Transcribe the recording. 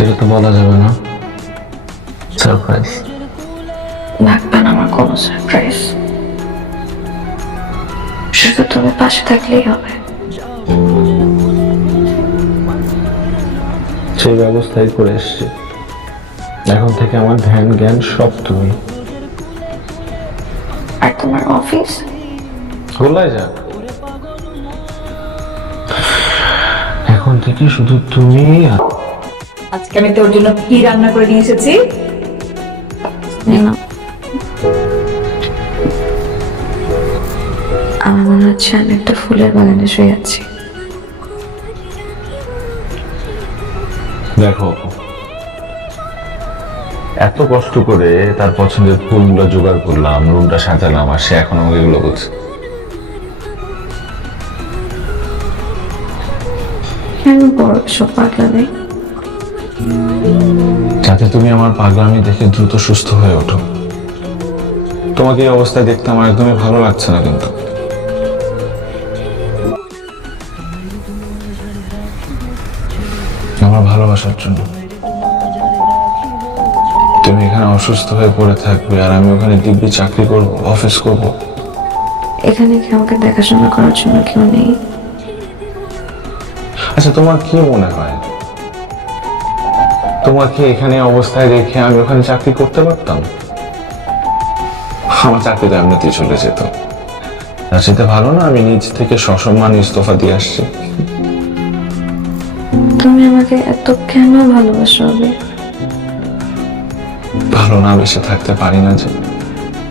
সেটা তো বলা যাবে না। সারপ্রাইজ লাগবে না আমার কোনো সারপ্রাইজ শুধু তুমি পাশে থাকলেই হবে। সেই ব্যবস্থাই করে এসছি। এখন থেকে আমার ধ্যান জ্ঞান সব তুমি। আর তোমার অফিস গোলায় যাক এখন থেকে শুধু তুমি আর আজকে আমি তোর জন্য কি রান্না করে নিয়ে এসেছি? আমার মনে হচ্ছে আমি একটা ফুলের বাগানে শুয়ে আছি। দেখো এত কষ্ট করে তার পছন্দের ফুলগুলো জোগাড় করলাম রুমটা সাজালাম আর সে এখন আমাকে এগুলো বলছে। কেন বড় সব পাগলামি যাতে তুমি আমার পাগলামি দেখে দ্রুত সুস্থ হয়ে ওঠো। তোমাকে এই অবস্থায় দেখতে আমার একদমই ভালো লাগছে না কিন্তু। আমার ভালোবাসার জন্য। তুমি এখানে অসুস্থ হয়ে পড়ে থাকবে আর আমি ওখানে দিব্যি চাকরি করব অফিস করব। এখানে কি আমাকে দেখাশোনা করার জন্য কেউ নেই? আচ্ছা তোমার কি মনে হয়? তোমাকে এখানে অবস্থায় রেখে আমি ওখানে চাকরি করতে পারতাম? আমার চাকরিটা এমনিতেই চলে যেত। তার সাথে ভালো না আমি নিজ থেকে সসম্মান ইস্তফা দিয়ে আসছি। তুমি আমাকে এত কেন ভালোবাসো হবে ভালো না বেশি থাকতে পারি না যে।